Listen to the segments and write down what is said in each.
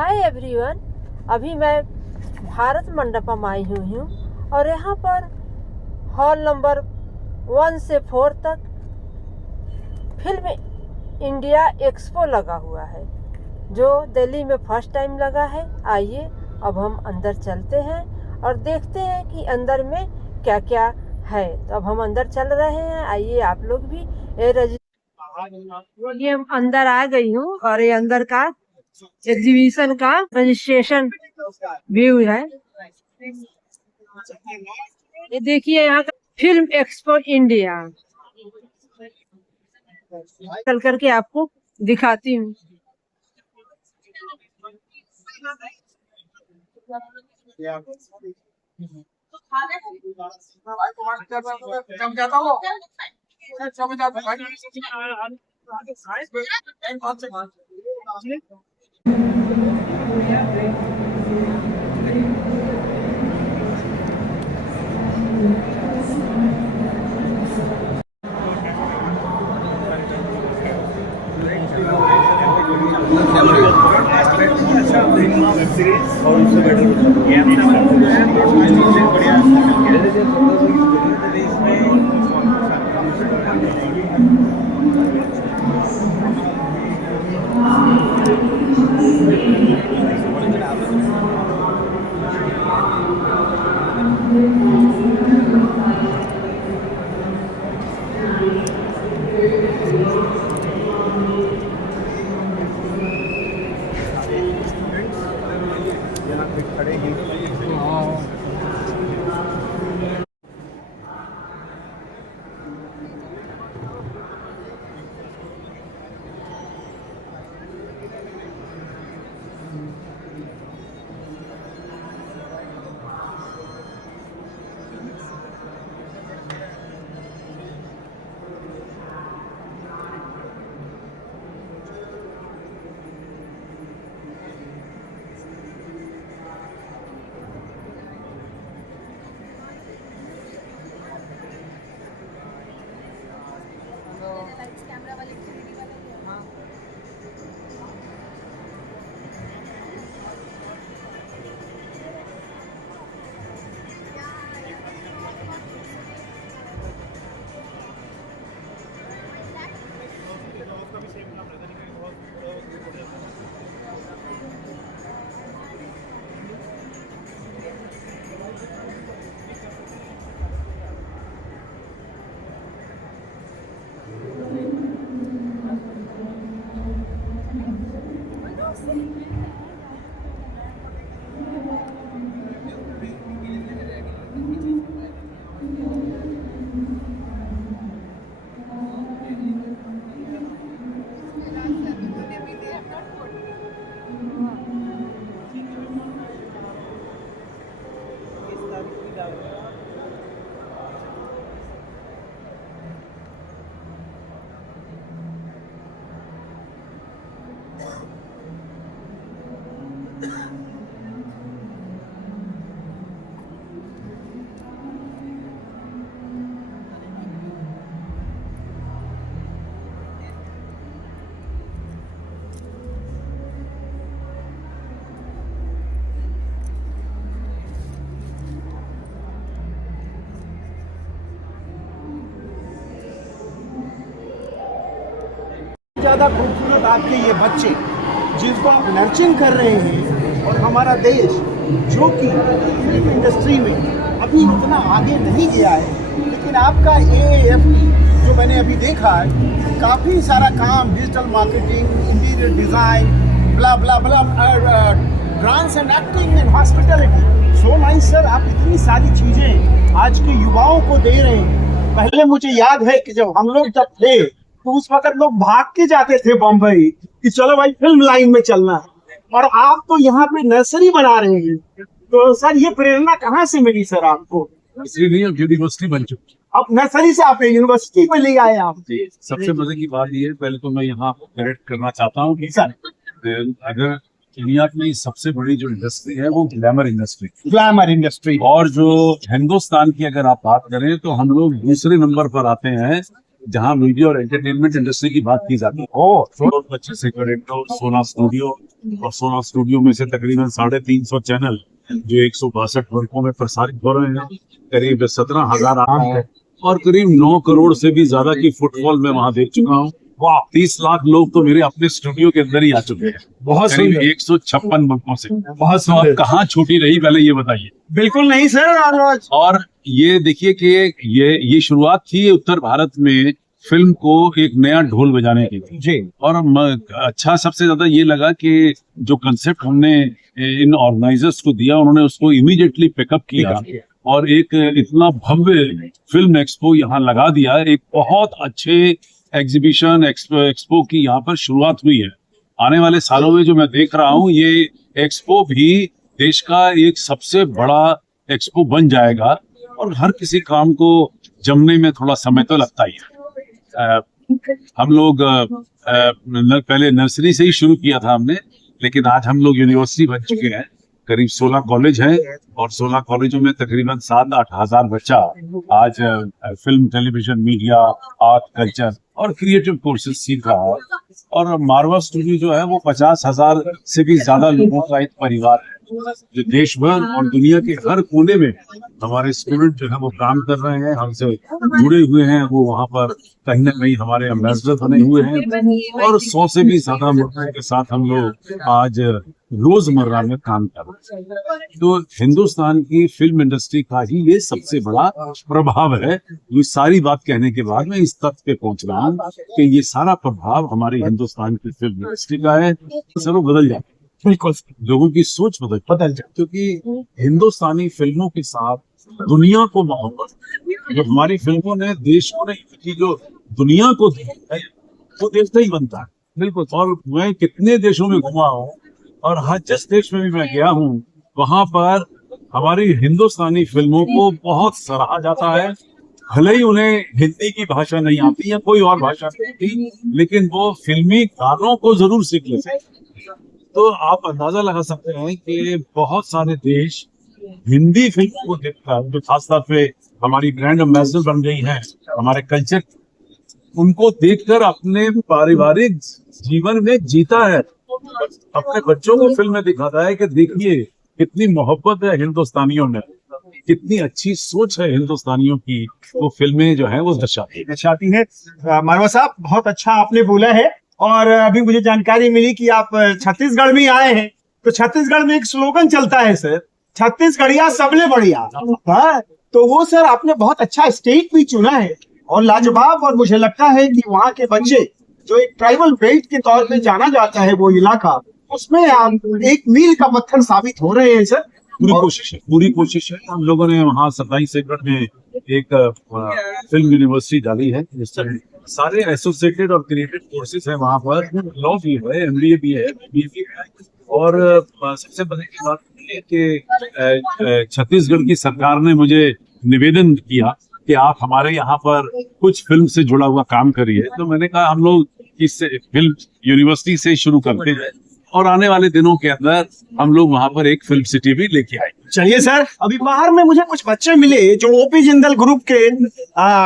Hi everyone, अभी मैं भारत मंडपम आई हुई हूँ और यहाँ पर हॉल नंबर 1 से 4 तक फिल्म इंडिया एक्सपो लगा हुआ है, जो दिल्ली में फर्स्ट टाइम लगा है। आइए अब हम अंदर चलते हैं और देखते हैं कि अंदर में क्या क्या है। तो अब हम अंदर चल रहे हैं, आइए आप लोग भी। ये अंदर आ गई हूँ और ये अंदर का एग्जीबिशन का रजिस्ट्रेशन व्यू है। ये देखिए यहाँ का फिल्म एक्सपो इंडिया, चल करके आपको दिखाती हूँ। और उससे बेटर कैमरा वाले ज़्यादा खूबसूरत आपके ये बच्चे जिनको आप नर्चरिंग कर रहे हैं, और हमारा देश जो कि फिल्म इंडस्ट्री में अभी इतना आगे नहीं गया है, लेकिन आपका AAFT जो मैंने अभी देखा है, काफ़ी सारा काम digital marketing, interior design, blah blah blah, dance and acting and hospitality, so nice sir. आप इतनी सारी चीज़ें आज के युवाओं को दे रहे हैं। पहले मुझे याद है कि जब हम लोग जब थे तो उस वक्त लोग भाग के जाते थे बम्बई कि चलो भाई फिल्म लाइन में चलना है, और आप तो यहाँ पे नर्सरी बना रहे हैं। तो सर ये प्रेरणा कहाँ से मिली सर आपको? इसलिए यूनिवर्सिटी बन चुकी अब नर्सरी से आप यूनिवर्सिटी में ले आए आप। सबसे मजे की बात ये है, पहले तो मैं यहाँ करेक्ट करना चाहता हूँ कि सर अगर दुनिया की सबसे बड़ी जो इंडस्ट्री है वो ग्लैमर इंडस्ट्री, और जो हिंदुस्तान की अगर आप बात करें तो हम लोग दूसरे नंबर पर आते हैं जहाँ मीडिया और एंटरटेनमेंट इंडस्ट्री की बात की जाती है। बहुत अच्छे से करेक्टर सोना स्टूडियो, और सोना स्टूडियो में से तकरीबन 350 चैनल जो 162 वर्गों में प्रसारित हो रहे हैं, करीब 17,000 आंक और करीब 9 करोड़ से भी ज्यादा की फुटफॉल मैं वहां देख चुका हूँ। वाह, 30 लाख लोग तो मेरे अपने स्टूडियो के अंदर ही आ चुके हैं, बहुत करीब सुंदर। 156 मुल्कों से। बहुत तो अब कहाँ छूटी रही, पहले ये बताइए। बिल्कुल नहीं सर। और ये देखिए कि ये शुरुआत थी उत्तर भारत में फिल्म को एक नया ढोल बजाने की थी जी। और अच्छा सबसे ज्यादा ये लगा कि जो कंसेप्ट हमने इन ऑर्गेनाइजर्स को दिया, उन्होंने उसको इमीडिएटली पिकअप किया और एक इतना भव्य फिल्म एक्सपो यहाँ लगा दिया। एक बहुत अच्छे एग्जीबिशन एक्सपो की यहाँ पर शुरुआत हुई है। आने वाले सालों में जो मैं देख रहा हूँ, ये एक्सपो भी देश का एक सबसे बड़ा एक्सपो बन जाएगा और हर किसी काम को जमने में थोड़ा समय तो लगता ही है। हम लोग पहले नर्सरी से ही शुरू किया था हमने, लेकिन आज हम लोग यूनिवर्सिटी बन चुके हैं। करीब 16 कॉलेज हैं और 16 कॉलेजों में तकरीबन 7-8 हजार बच्चा आज film, television, media, art, culture और क्रिएटिव कोर्सेज सीख रहा है। और मारवा स्टूडियो जो है वो 50,000 से भी ज्यादा लोगों का एक परिवार है, जो देश भर और दुनिया के हर कोने में हमारे स्टूडेंट जो है वो काम कर रहे हैं, हमसे जुड़े हुए हैं। वो वहाँ पर कहीं ना कहीं हमारे एम्बेसडर बने हुए हैं और 100 से भी ज्यादा मुल्कों के साथ हम लोग आज रोजमर्रा में काम कर रहे हैं। तो हिंदुस्तान की फिल्म इंडस्ट्री का ही ये सबसे बड़ा प्रभाव है। ये सारी बात कहने के बाद मैं इस तथ्य पे पहुंच रहा हूँ कि ये सारा प्रभाव हमारे हिंदुस्तान की फिल्म इंडस्ट्री का है। सब बदल जाए, बिल्कुल लोगों की सोच बदल जाए, क्योंकि हिंदुस्तानी फिल्मों के साथ दुनिया को मोहब्बत, जो हमारी फिल्मों ने देश को नहीं की, जो दुनिया को दी है, वो देखता ही बनता है। बिल्कुल। और मैं कितने देशों में घुमा हूँ और हर जिस देश में भी मैं गया हूँ, वहां पर हमारी हिंदुस्तानी फिल्मों को बहुत सराहा जाता है। भले ही उन्हें हिंदी की भाषा नहीं आती या कोई और भाषा नहीं आती, लेकिन वो फिल्मी गानों को जरूर सीख लेते हैं। तो आप अंदाजा लगा सकते हैं कि बहुत सारे देश हिंदी फिल्मों को देखकर, जो खासतौर पे हमारी ब्रांड एम्बेसडर बन गई हैं हमारे कल्चर, उनको देखकर अपने पारिवारिक जीवन में जीता है, अपने बच्चों को फिल्म में दिखाता है कि देखिए कितनी मोहब्बत है हिंदुस्तानियों में, कितनी अच्छी सोच है हिंदुस्तानियों की। वो फिल्में जो है वो दर्शाती है। मारवा साहब, बहुत अच्छा आपने बोला है। और अभी मुझे जानकारी मिली कि आप छत्तीसगढ़ में आए हैं, तो छत्तीसगढ़ में एक स्लोगन चलता है सर, छत्तीसगढ़िया सबले बढ़िया। हाँ, तो वो सर आपने बहुत अच्छा स्टेट भी चुना है और लाजवाब। और मुझे लगता है कि वहाँ के बच्चे, जो एक ट्राइबल बेल्ट के तौर पे जाना जाता है वो इलाका, उसमें आप एक मील का पत्थर साबित हो रहे हैं सर। पूरी कोशिश है। हम लोगों ने वहाँ 27 एकड़ में एक फिल्म यूनिवर्सिटी डाली है, सारे एसोसिएटेड और क्रिएटिव कोर्सेज हैं वहाँ पर। लॉ भी है, MBA भी है, BBA भी है। और सबसे बड़ी बात है कि छत्तीसगढ़ की सरकार ने मुझे निवेदन किया कि आप हमारे यहाँ पर कुछ फिल्म से जुड़ा हुआ काम करिए। तो मैंने कहा हम लोग इस फिल्म यूनिवर्सिटी से शुरू करते हैं और आने वाले दिनों के अंदर हम लोग वहाँ पर एक फिल्म सिटी भी लेके आए। चलिए सर, अभी बाहर में मुझे कुछ बच्चे मिले जो OP जिंदल ग्रुप के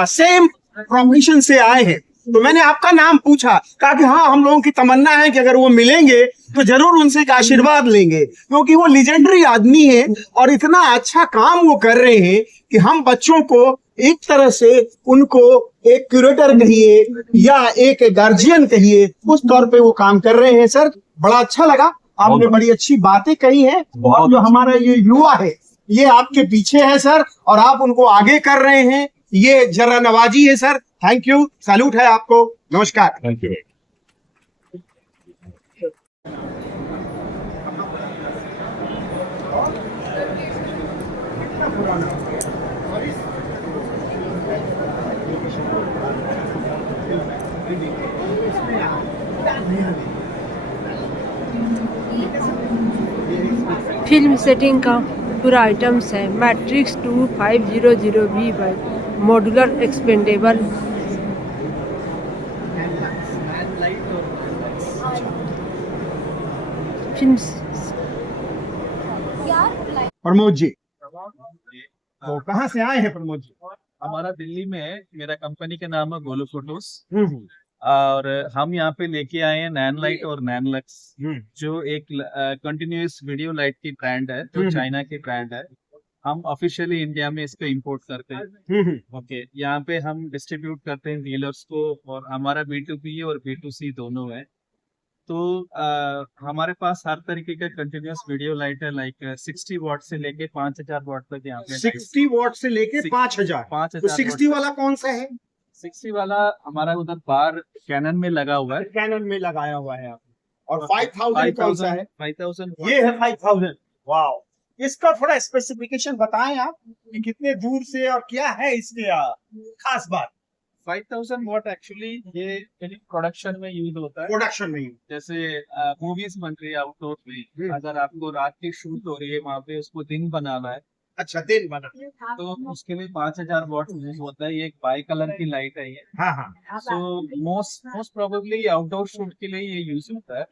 सेम प्रोफेशन से आए हैं, तो मैंने आपका नाम पूछा, कहा कि हाँ हम लोगों की तमन्ना है कि अगर वो मिलेंगे तो जरूर उनसे एक आशीर्वाद लेंगे, क्योंकि वो लीजेंडरी आदमी है और इतना अच्छा काम वो कर रहे हैं कि हम बच्चों को एक तरह से उनको एक क्यूरेटर कहिए या एक गार्जियन कहिए, उस तौर पे वो काम कर रहे हैं। सर, बड़ा अच्छा लगा, आपने बड़ी अच्छी बातें कही हैं। और जो हमारा ये युवा है ये आपके पीछे है सर, और आप उनको आगे कर रहे हैं, ये जरा नवाजी है सर। थैंक यू, सैल्यूट है आपको, नमस्कार। Thank you. फिल्म सेटिंग का पूरा आइटम्स है। Matrix 2500V modular expendable, film. Pramod ji, तो कहाँ से आए हैं प्रमोद जी? हमारा दिल्ली में है, मेरा कंपनी का नाम है गोलू फोटोस। और हम यहाँ पे लेके आए हैं नैन लाइट और नैन लक्स, जो एक कंटिन्यूअस वीडियो लाइट की ब्रांड है, जो चाइना की ब्रांड है। हम ऑफिशियली इंडिया में इसको इंपोर्ट करते हैं। ओके, यहाँ पे हम डिस्ट्रीब्यूट करते हैं डीलर्स को, और हमारा B2B और B2C दोनों है। तो हमारे पास हर तरीके का कंटिन्यूअस वीडियो लाइट है, लाइक 60 वॉट से लेके 5000 वॉट तक यहाँ पे। 60 वॉट से लेके 5000। 5000 तो 60 वाला कौन सा है? 60 वाला हमारा उधर बाहर कैनन में लगा हुआ है। कैनन में लगाया हुआ है आपने। और 5000 कौन सा है? 5000 ये है 5000। वाओ, इसका थोड़ा स्पेसिफिकेशन बताएं आप कि कितने दूर से और क्या है इसके खास बात। 5000 वॉट एक्चुअली ये प्रोडक्शन में यूज होता है। प्रोडक्शन में जैसे मूवीज बन रही है आउटडोर में, अगर आपको रात की शूट हो रही है वहाँ पे, उसको दिन बनाना है, अच्छा दिन बना, तो उसके लिए 5000 वॉट यूज होता है। ये एक बाई कलर की लाइट है ये। हाँ। So most probably outdoor shoot के लिए ये यूज होता है।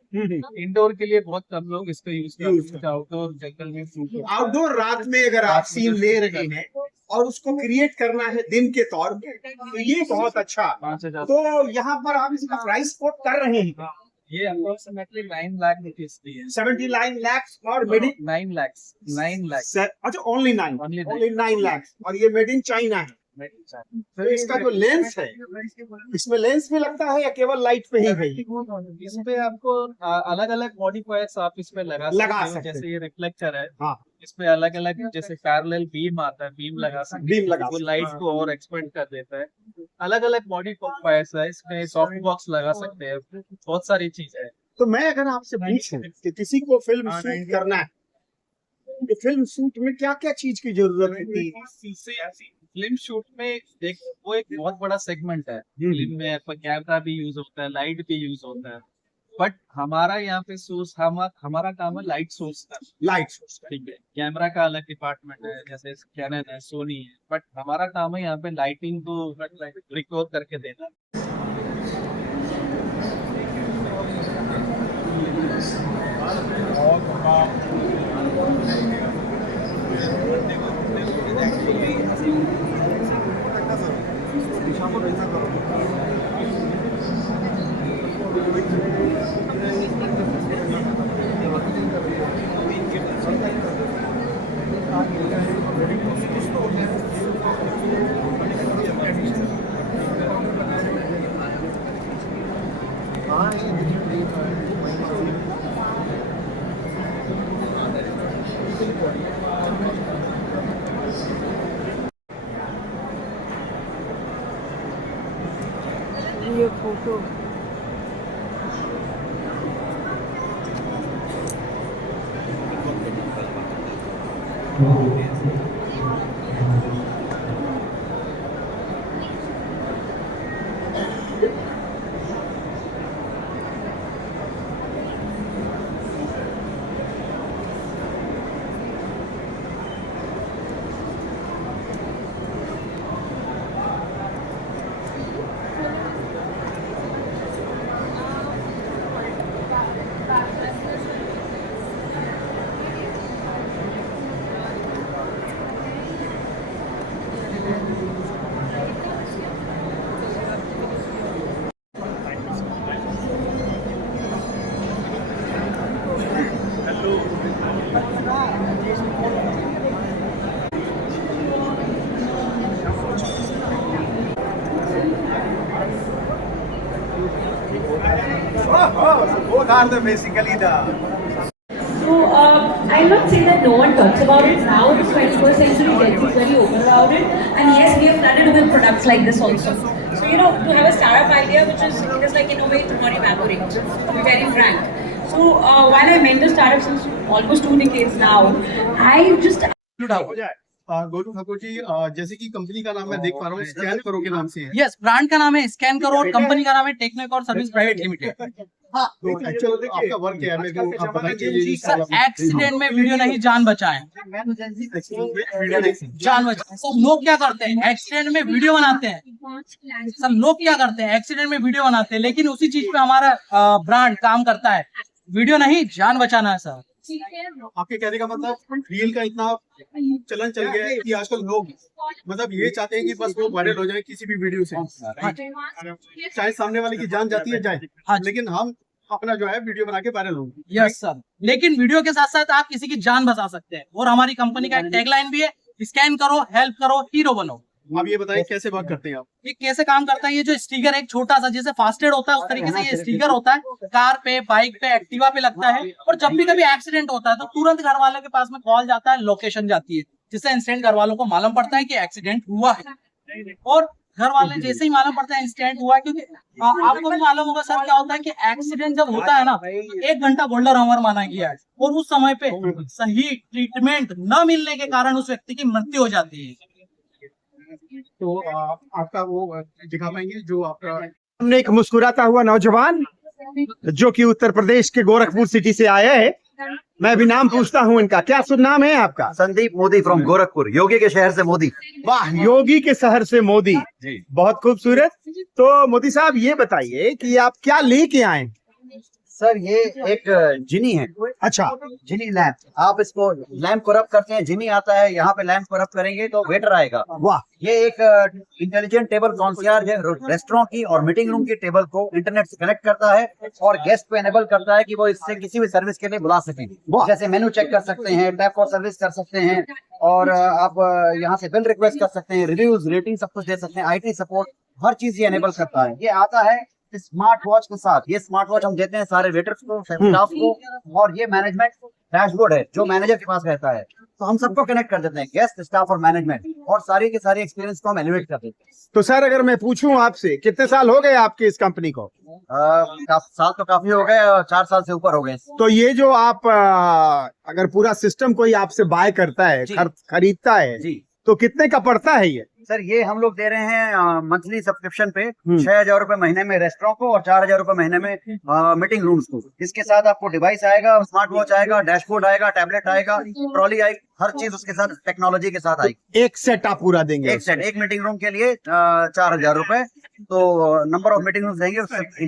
इंडोर के लिए बहुत कम लोग इसका यूज करते हैं। आउटडोर जंगल में शूट, आउटडोर रात में अगर आप सीन ले रहे हैं और उसको क्रिएट करना है दिन के तौर पे, तो ये बहुत अच्छा। 5000। तो यहाँ पर आप इसका प्राइस कोट कर रहे हैं। ये अप्रोक्सीमेटली 9 लाख रुपीज की है। 79 lakhs और मेड इन 9 लाख। अच्छा, ओनली 9 lakhs, और ये मेड इन चाइना है। तो इसका जो लेंस है, इसमें लेंस भी लगता है या केवल लाइट पे ही है? इस पे आपको अलग अलग मॉडिफायर्स आप इस पे लगा सकते हो। जैसे ये रिफ्लेक्टर है, हाँ, इस पे अलग अलग जैसे पैरेलल बीम आता है, बीम लगा सकते बीम लगा वो लाइट को और एक्सपेंड कर देता है। अलग अलग मॉडिफायर्स है, इसमें सॉफ्ट बॉक्स लगा सकते हैं, बहुत सारी चीजें है। तो मैं अगर आपसे पूछूं कि किसी को फिल्म शूट करना है, तो फिल्म शूट में क्या क्या चीज की जरूरत होती है? फिल्म शूट में वो एक बहुत बड़ा सेगमेंट है। फिल्म में आपका कैमरा भी यूज होता है, लाइट भी यूज होता है, बट हमारा यहाँ पे सोर्स हमारा काम है लाइट सोर्स का। लाइट सोर्स, ठीक है, कैमरा का अलग डिपार्टमेंट है, जैसे कैनन है, सोनी है, बट हमारा काम है यहाँ पे लाइटिंग को रिकॉर्ड करके देना। ये photo both are the basically the So, I'll not say that no one talks about it now. The 21st century Gen Z is very open about it. And yes, we have started with products like this also. So, you know, to have a startup idea, which is, it is like in a way tomorrow memory, to be very frank. So, while I mentor startups since almost 2 decades now, I just... हो जाए। गोलू ठाकुर जी, जैसे कि company का नाम मैं देख पा रहा हूँ, स्कैन करो के नाम से है। यस, ब्रांड का नाम है स्कैन करो और कंपनी का नाम है टेक्निकॉर सर्विस प्राइवेट लिमिटेड। हाँ, तो एक्चुअली आपका वर्क क्या है, मेरे को आप बताइए। सर, एक्सीडेंट में वीडियो नहीं, जान बचाएं। जान बचाएं। सर, लोग क्या करते हैं, एक्सीडेंट में वीडियो बनाते हैं। सर, लोग क्या करते हैं, एक्सीडेंट में वीडियो बनाते हैं, लेकिन उसी चीज पे हमारा ब्रांड काम करता है। वीडियो नहीं, जान बचाना है सर। आपके कहने का मतलब रील का इतना चलन चल गया है कि आजकल लोग मतलब ये चाहते हैं कि बस वो वायरल हो जाए किसी भी वीडियो से, चाहे सामने वाले की जान जाती है जाए, लेकिन हम अपना जो है वीडियो बना के वायरल होंगे। यस सर, लेकिन वीडियो के साथ साथ आप किसी की जान बचा सकते हैं, और हमारी कंपनी का एक टैगलाइन भी है, स्कैन करो, हेल्प करो, हीरो बनो। आप ये बताइए कैसे बात करते हैं आप? ये कैसे काम करता है? ये जो स्टिकर एक छोटा सा जैसे फास्टेड होता है उस तरीके से ये स्टिकर होता है, कार पे, बाइक पे, एक्टिवा पे लगता है, और जब भी कभी एक्सीडेंट होता है तो तुरंत घर वालों के पास में कॉल जाता है, लोकेशन जाती है, जिससे इंस्टेंट घर वालों को मालूम पड़ता है कि एक्सीडेंट हुआ है। और घर वाले जैसे ही मालूम पड़ता है इंसिडेंट हुआ, क्योंकि आपको भी मालूम होगा सर क्या होता है कि एक्सीडेंट जब होता है ना, 1 घंटा गोल्डन आवर माना गया है, और उस समय पे सही ट्रीटमेंट न मिलने के कारण उस व्यक्ति की मृत्यु हो जाती है। तो आपका वो दिखा पाएंगे जो आपका? हमने एक मुस्कुराता हुआ नौजवान जो कि उत्तर प्रदेश के गोरखपुर सिटी से आया है। मैं भी नाम पूछता हूँ इनका, क्या शुभ नाम है आपका? संदीप मोदी फ्रॉम गोरखपुर, योगी के शहर से मोदी। वाह, योगी के शहर से मोदी जी, बहुत खूबसूरत। तो मोदी साहब ये बताइए कि आप क्या लेके आए? सर ये एक जिनी है। अच्छा, जिनी लैंप, आप इसको लैंप को रब करते हैं, जिनी आता है, यहाँ पे लैंप को रब करेंगे तो वेटर आएगा। वाह, ये एक इंटेलिजेंट टेबल कॉन्सियर्ज है, रेस्टोरेंट की और मीटिंग रूम की टेबल को इंटरनेट से कनेक्ट करता है और गेस्ट को एनेबल करता है कि वो इससे किसी भी सर्विस के लिए बुला सकें। जैसे मेनू चेक कर सकते हैं, टैप फॉर सर्विस कर सकते हैं, और आप यहाँ से बिल रिक्वेस्ट कर सकते हैं, रिव्यूज, रेटिंग सब कुछ दे सकते हैं, IT सपोर्ट, हर चीज ये एनेबल करता है। ये आता है स्मार्ट वॉच के साथ। ये स्मार्ट वॉच हम देते हैं सारे वेटर्स को, स्टाफ को, और ये मैनेजमेंट डैशबोर्ड है जो मैनेजर के पास रहता है, तो हम सबको कनेक्ट कर देते हैं, गेस्ट, स्टाफ और मैनेजमेंट, और सारी के सारी एक्सपीरियंस को हम एलिवेट कर देते हैं। तो सर अगर मैं पूछूं आपसे, कितने साल हो गए आपके इस कंपनी को? साल तो काफी हो गए, 4 साल से ऊपर हो गए। तो ये जो आप अगर पूरा सिस्टम कोई आपसे बाय करता है, खरीदता है जी, तो कितने का पड़ता है ये? सर ये हम लोग दे रहे हैं मंथली सब्सक्रिप्शन पे 6,000 रुपए महीने में रेस्टोरेंट को, और 4,000 रुपए महीने में मीटिंग रूम्स को। इसके साथ आपको डिवाइस आएगा, स्मार्ट वॉच आएगा, डैशबोर्ड आएगा, टैबलेट आएगा, ट्रॉली आएगी, हर चीज उसके साथ टेक्नोलॉजी के साथ आएगी। एक सेट आप पूरा देंगे? एक सेट, एक मीटिंग रूम के लिए 4,000 रुपए, तो नंबर ऑफ मीटिंग रूम देंगे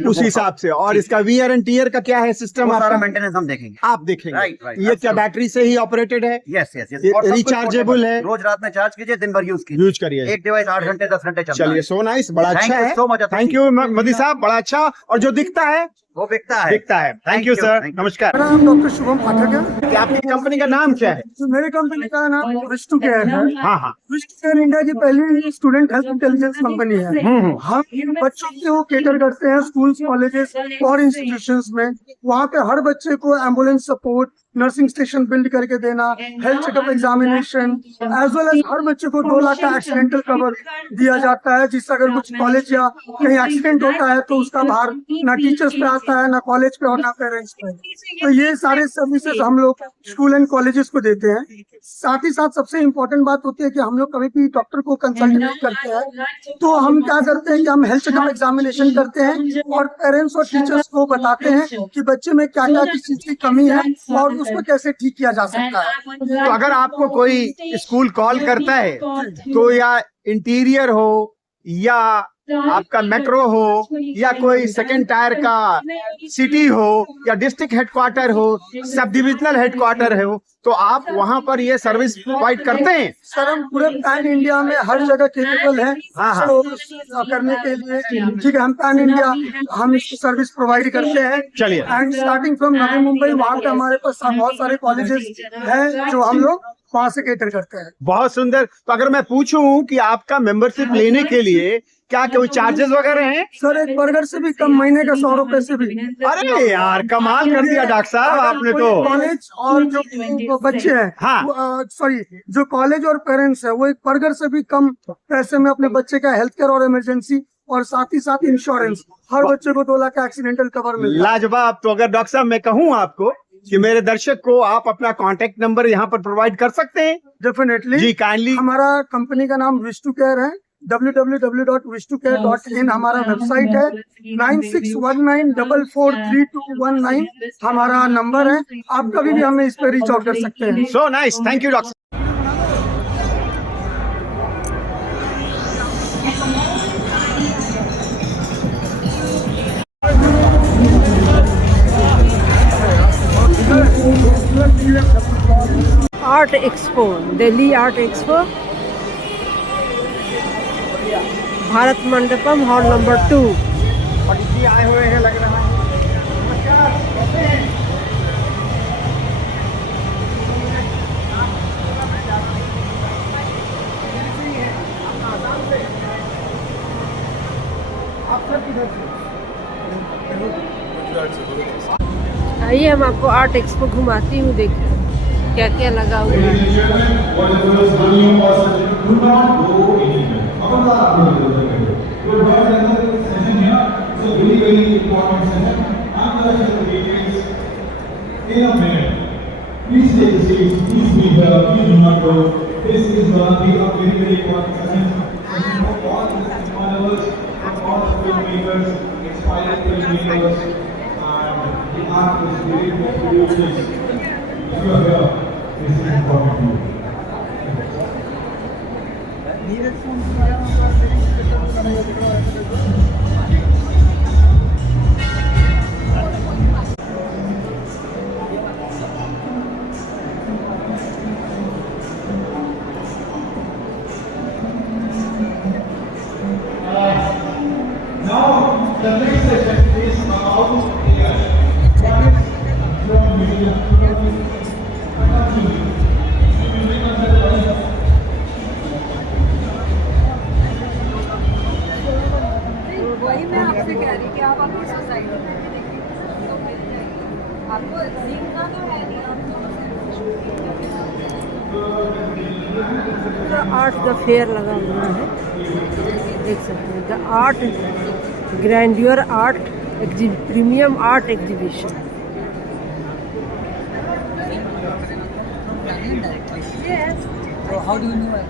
उस हिसाब से। और इसका वीआर एंड टीयर का क्या है सिस्टम? सारा मेंटेनेंस हम देखेंगे, आप देखेंगे। राइट। ये क्या बैटरी से ही ऑपरेटेड है? यस यस यस, रिचार्जेबल है? रोज रात में चार्ज कीजिए, दिन भर यूज करिए। एक डिवाइस 8 घंटे 10 घंटे चलता है। चलिए, सो नाइस, बड़ा अच्छा है। So much, thank you Modi साहब, बड़ा अच्छा। और जो दिखता है वो बिकता है। थैंक यू सर, नमस्कार। मेरा नाम डॉक्टर शुभम पाठक है। क्या आपकी कंपनी का नाम क्या है? मेरे कंपनी का नाम विष्णु केयर है। हाँ हाँ, विष्णु केयर इंडिया की पहली स्टूडेंट हेल्थ इंटेलिजेंस कंपनी है। हम बच्चों को केटर करते हैं स्कूल्स, कॉलेजेस और इंस्टीट्यूशंस में। वहाँ पे हर बच्चे को ambulance support, nursing station build करके देना, health checkup examination, as well as हर बच्चे को 2 लाख का एक्सीडेंटल कवर दिया जाता है, जिससे अगर कुछ कॉलेज या कहीं एक्सीडेंट होता है तो उसका भार ना टीचर्स पे आता है, ना कॉलेज पे और ना पेरेंट्स पे। तो ये सारे सर्विसेज हम लोग स्कूल एंड कॉलेजेस को देते हैं। साथ ही साथ सबसे इम्पोर्टेंट बात होती है कि हम लोग कभी भी डॉक्टर को कंसल्ट नहीं करते हैं, तो हम क्या करते हैं कि हम हेल्थ चेकअप एग्जामिनेशन करते हैं और पेरेंट्स और टीचर्स को बताते हैं कि बच्चे में क्या क्या किस चीज की कमी है और उसको कैसे ठीक किया जा सकता है। तो अगर आपको कोई स्कूल कॉल करता है तो या इंटीरियर हो या आपका मेट्रो हो या कोई सेकंड टायर का सिटी हो या डिस्ट्रिक्ट हेडक्वार्टर हो, सब डिविजनल हेडक्वार्टर हो, तो आप वहाँ पर ये सर्विस प्रोवाइड करते हैं? सर हम पूरे पैन इंडिया में हर जगह केपेबल है तो करने के लिए। ठीक है, हम पैन इंडिया हम इसकी सर्विस प्रोवाइड करते हैं। चलिए, and starting from Navi Mumbai, वहाँ पे हमारे पास बहुत सारे कॉलेजेस हैं जो हम लोग वहाँ से केटर करते हैं। बहुत सुंदर। तो अगर मैं पूछूं कि आपका मेंबरशिप लेने के लिए क्या कोई चार्जेस वगैरह हैं? सर एक बर्गर से भी कम, महीने का 100 रुपए से भी। अरे यार, कमाल कर दिया डॉक्टर साहब आपने तो। कॉलेज और जो बच्चे हैं, हाँ, सॉरी जो कॉलेज और पेरेंट्स है, वो एक बर्गर से भी कम पैसे में अपने बच्चे का हेल्थ केयर और इमरजेंसी और साथ ही साथ इंश्योरेंस, हर बच्चे को 2 लाख का एक्सीडेंटल कवर मिलता है। लाजवाब। तो अगर डॉक्टर साहब मैं कहूँ आपको कि मेरे दर्शक को आप अपना कांटेक्ट नंबर यहाँ पर प्रोवाइड कर सकते हैं? डेफिनेटली जी, काइंडली। हमारा कंपनी का नाम विष्णु केयर है, www.vishnucare.in हमारा वेबसाइट है। 9619443219 हमारा नंबर है। आप कभी भी हमें इस पे रीच आउट कर सकते हैं। सो nice, thank you doctor. Art expo, Delhi art expo, Bharat Mandapam hall number 2। पंडित आए हुए हैं लग रहा है। नमस्कार, कैसे हैं? आप सब किधर से? आइए हम आपको आर्ट एक्सपो घुमाती हूँ, देखिए क्या क्या लगा हुआ है। Please take a seat. Please be here. Please do not go. This is going to be a very, very important session for all the followers, for all the filmmakers, inspired filmmakers, and the artists, the producers. If you are here, this is important to you. Now, the next session is about AI. From media, वही मैं आपसे कह रही कि आप अपनी society में भी देखिए तो मिल जाएगी आपको, सीखना तो है नहीं आपको। आर्ट का फेयर लगा हुआ है, देख सकते हैं। The art grandeur art premium art exhibition. So how do you know about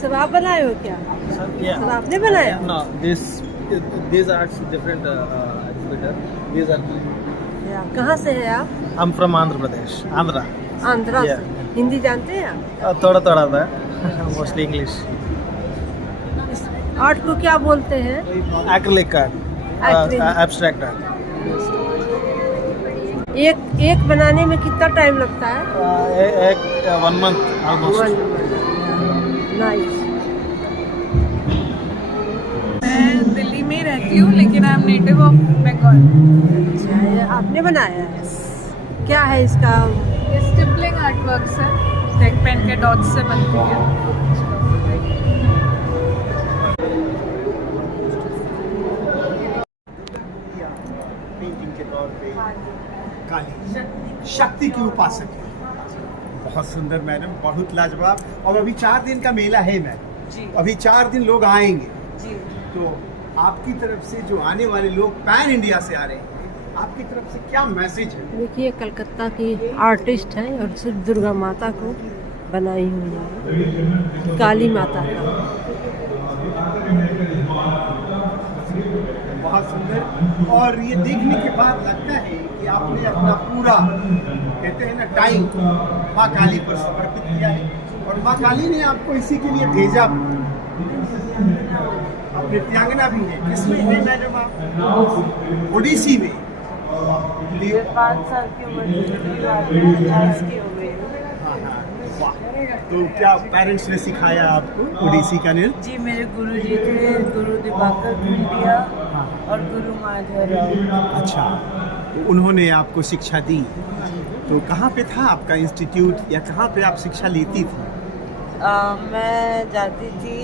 सब आप बनाए हो क्या? सब आपने बनाया? No, these are different exhibitor. These are. कहाँ से है आप? I'm from Andhra Pradesh. Andhra. Andhra Yeah. से। हिंदी जानते हैं आप? थोड़ा थोड़ा था. Mostly English. इस आर्ट को क्या बोलते हैं? Acrylic art. Acrylic. Abstract art. एक बनाने में कितना टाइम लगता है? एक 1 month almost. नाइस। मैं दिल्ली में रहती हूँ लेकिन I am native of Bengal. अच्छा, ये आपने बनाया है? क्या है इसका? ये स्टिपलिंग आर्ट वर्क्स है, टेक पेन के डॉट्स से बनती है। पेंटिंग के तौर पे काली शक्ति की उपासक है। बहुत सुंदर मैडम, बहुत लाजवाब। और अभी 4 दिन का मेला है मैडम, अभी 4 दिन लोग आएंगे। तो आपकी तरफ से जो आने वाले लोग पैन इंडिया से आ रहे हैं, आपकी तरफ से क्या मैसेज है? देखिए कलकत्ता की आर्टिस्ट है और सिर्फ दुर्गा माता को बनाई हुई है, काली माता का। बहुत सुंदर। और ये देखने के बाद लगता है कि आपने अपना पूरा, कहते हैं ना, टाइम माँ काली पर समर्पित किया है और माँ काली ने आपको इसी के लिए भेजा। आप नृत्यांगना भी है, किसमें है मैडम आप? ओडिसी में। 5 साल की उम्र की हो गई। वाह, तो क्या पेरेंट्स ने सिखाया आपको ओडिसी का नृत्य? जी मेरे गुरुजी थे गुरु दिवाकर कुंडिया और गुरु माधवराव। अच्छा, तो उन्होंने आपको शिक्षा दी। तो कहाँ पे था आपका इंस्टीट्यूट या कहाँ पे आप शिक्षा लेती थी? मैं जाती थी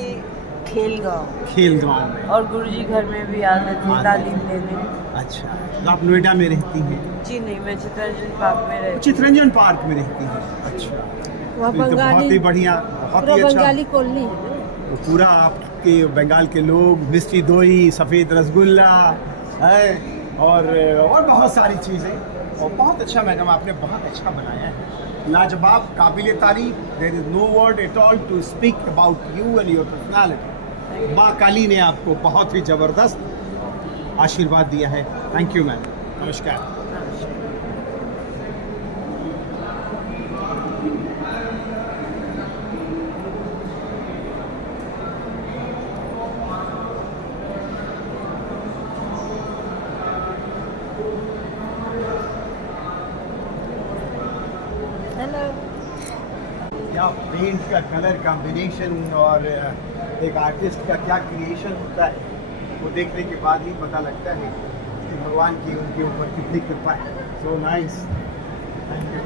खेल गाँव खेल गाँव में। और गुरुजी घर में भी आते थे तालीम लेने। अच्छा, तो आप नोएडा में रहती हैं? जी नहीं, मैं चित्तरंजन पार्क में रहती चित्तरंजन पार्क में रहती हैं। अच्छा, हूँ। वहाँ तो ये तो बहुत ही बंगाली, बढ़िया, बहुत पूरा ही अच्छा। बंगाली कॉलोनी है ना। तो पूरा आपके बंगाल के लोग मिष्टी दोई, सफ़ेद रसगुल्ला है और बहुत सारी चीज़ें, और बहुत अच्छा मैडम, आपने बहुत अच्छा बनाया है, लाजवाब, काबिल तारीफ। There is no word at all to speak about you and your personality. माँ काली ने आपको बहुत ही ज़बरदस्त आशीर्वाद दिया है। थैंक यू मैम, नमस्कार। हेलो। क्या पेंट का कलर कॉम्बिनेशन और एक आर्टिस्ट का क्या क्रिएशन होता है, वो देखने के बाद ही पता लगता है कि भगवान की उनके ऊपर कितनी कृपा है। So nice, thank you.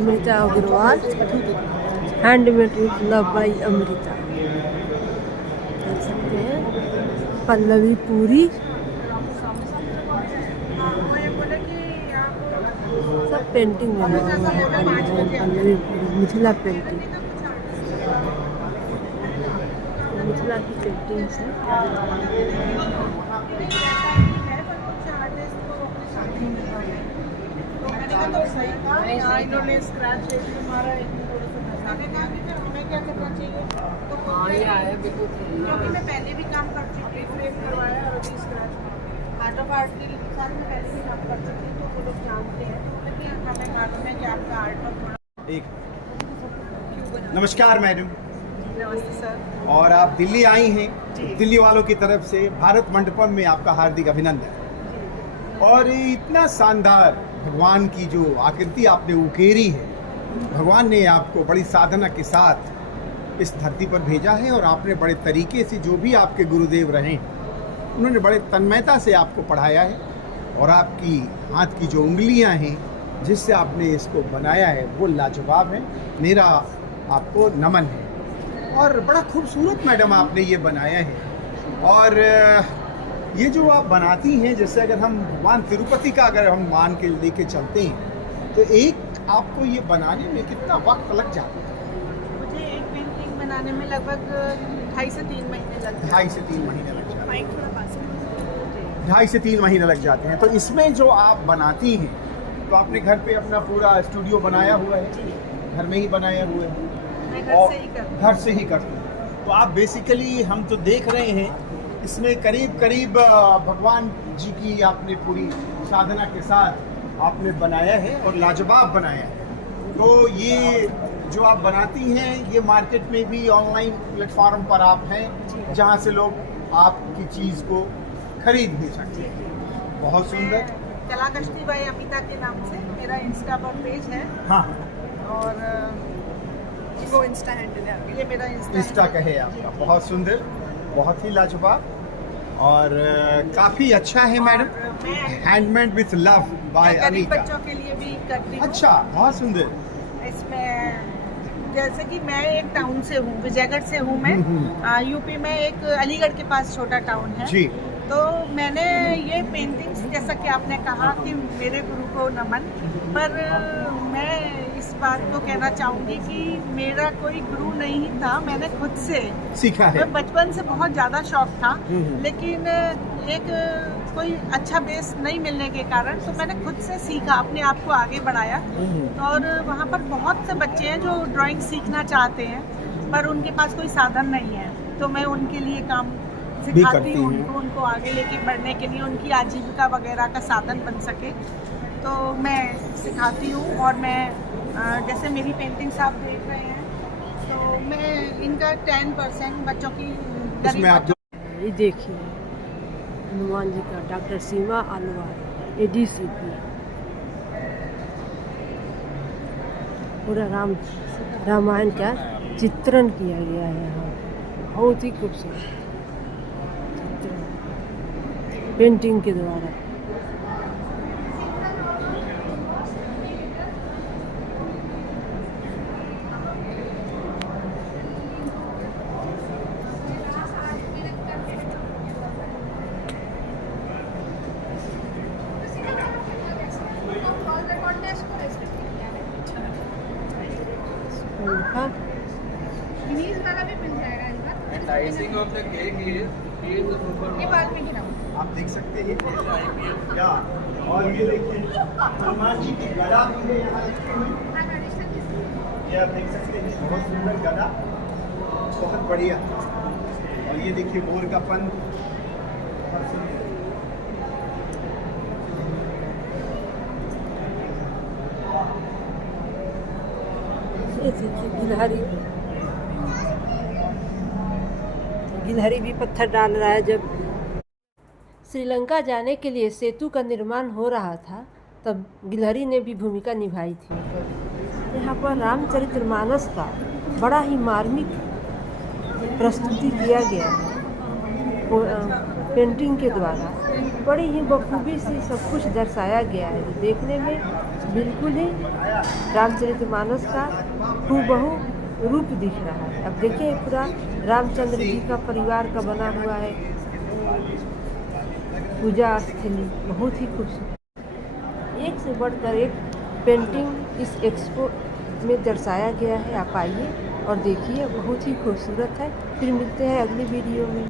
Amrita Agarwal, handmade with love by Amrita. देख सकते हैं पल्लवी पूरी, सब पेंटिंग बना हुआ है। पल्लवी पूरी मिथिला पेंटिंग, मिथिला की पेंटिंग्स है। क्योंकि मैं पहले भी काम कर चुकी हूँ, फ्रेम करवाया और अभी स्क्रैच आर्ट ऑफ आर्ट के साथ मैं पहले भी काम कर चुकी हूँ, तो वो लोग जानते हैं। तो लेकिन हमें मालूम है कि आपका आर्ट और थोड़ा एक नमस्कार मैडम, नमस्ते सर। और आप दिल्ली आई हैं, दिल्ली वालों की तरफ से भारत मंडपम में आपका हार्दिक अभिनंदन। और इतना शानदार भगवान की जो आकृति आपने उकेरी है, भगवान ने आपको बड़ी साधना के साथ इस धरती पर भेजा है, और आपने बड़े तरीके से, जो भी आपके गुरुदेव रहे उन्होंने बड़े तन्मयता से आपको पढ़ाया है, और आपकी हाथ की जो उंगलियां हैं जिससे आपने इसको बनाया है वो लाजवाब है। मेरा आपको नमन है, और बड़ा खूबसूरत मैडम आपने ये बनाया है। और ये जो आप बनाती हैं, जैसे अगर हम भगवान तिरुपति का अगर हम मान के लेके चलते हैं, तो एक आपको ये बनाने में कितना वक्त लग जाता है? मुझे एक पेंटिंग बनाने में लगभग 2.5 से 3 महीने लगते हैं। 2.5 से 3 महीने लग जाते हैं। माइक थोड़ा पास में। 2.5 से 3 महीने लग जाते हैं। तो इसमें जो आप बनाती हैं, तो आपने घर पे अपना पूरा स्टूडियो बनाया हुआ है? घर में ही बनाया हुआ है? मैं घर से ही करती हूँ। घर से ही करते हैं। तो आप बेसिकली, हम तो देख रहे हैं इसमें करीब करीब भगवान जी की आपने पूरी साधना के साथ आपने बनाया है, और लाजवाब बनाया है। तो ये जो आप बनाती हैं, ये मार्केट में भी ऑनलाइन प्लेटफॉर्म पर आप हैं, जहाँ से लोग आपकी चीज़ को खरीद भी सकते हैं। बहुत सुंदर। कला कश्ती बाई अमिता के नाम से मेरा इंस्टा पर पेज है। हाँ, और वो इंस्टा हैंडल है, ये मेरा इंस्टा का है आपका। बहुत सुंदर, बहुत ही लाजवाब, और काफ़ी अच्छा है madam. Handmade with love by गरीब अमिता। बच्चों के लिए भी करती हूँ। अच्छा, बहुत सुंदर। इसमें जैसे कि मैं एक टाउन से हूँ, विजयगढ़ से हूँ मैं। यूपी में एक अलीगढ़ के पास छोटा टाउन है जी। तो मैंने ये पेंटिंग्स, जैसा कि आपने कहा कि मेरे गुरु को नमन, पर मैं इस बात को कहना चाहूँगी कि मेरा कोई गुरु नहीं था, मैंने खुद से सीखा है। मैं बचपन से बहुत ज़्यादा शौक था, लेकिन एक कोई अच्छा बेस नहीं मिलने के कारण तो मैंने खुद से सीखा, अपने आप को आगे बढ़ाया। और वहाँ पर बहुत से बच्चे हैं जो ड्राइंग सीखना चाहते हैं, पर उनके पास कोई साधन नहीं है, तो मैं उनके लिए काम सिखाती हूँ, उनको आगे लेके बढ़ने के लिए, उनकी आजीविका वगैरह का साधन बन सके, तो मैं सिखाती हूँ। और मैं जैसे मेरी पेंटिंग्स आप देख रहे हैं, तो मैं इनका 10% बच्चों की, गरीब बच्चों, ये देखिए हनुमान जी का, डॉक्टर सीमा आलवार ADCP। पूरा रामायण का चित्रण किया गया है यहाँ, बहुत ही खूबसूरत चित्रण पेंटिंग के द्वारा। पंखा आप देख सकते हैं क्या, और ये देखिए हनुमान जी की गदा भी है यहाँ रखी हुई। ये आप देख सकते हैं, बहुत सुंदर गदा, बहुत बढ़िया। और ये देखिए मोर का पंख, गिलहरी भी पत्थर डाल रहा है। जब श्रीलंका जाने के लिए सेतु का निर्माण हो रहा था तब गिलहरी ने भी भूमिका निभाई थी। यहाँ पर रामचरितमानस का बड़ा ही मार्मिक प्रस्तुति किया गया है पेंटिंग के द्वारा। बड़ी ही बखूबी से सब कुछ दर्शाया गया है, जो देखने में बिल्कुल ही रामचरितमानस का हूबहू रूप दिख रहा है। अब देखिए पूरा रामचंद्र जी का परिवार का बना हुआ है पूजा स्थली, बहुत ही खूबसूरत। एक से बढ़कर एक पेंटिंग इस एक्सपो में दर्शाया गया है। आप आइए और देखिए, बहुत ही खूबसूरत है। फिर मिलते हैं अगली वीडियो में।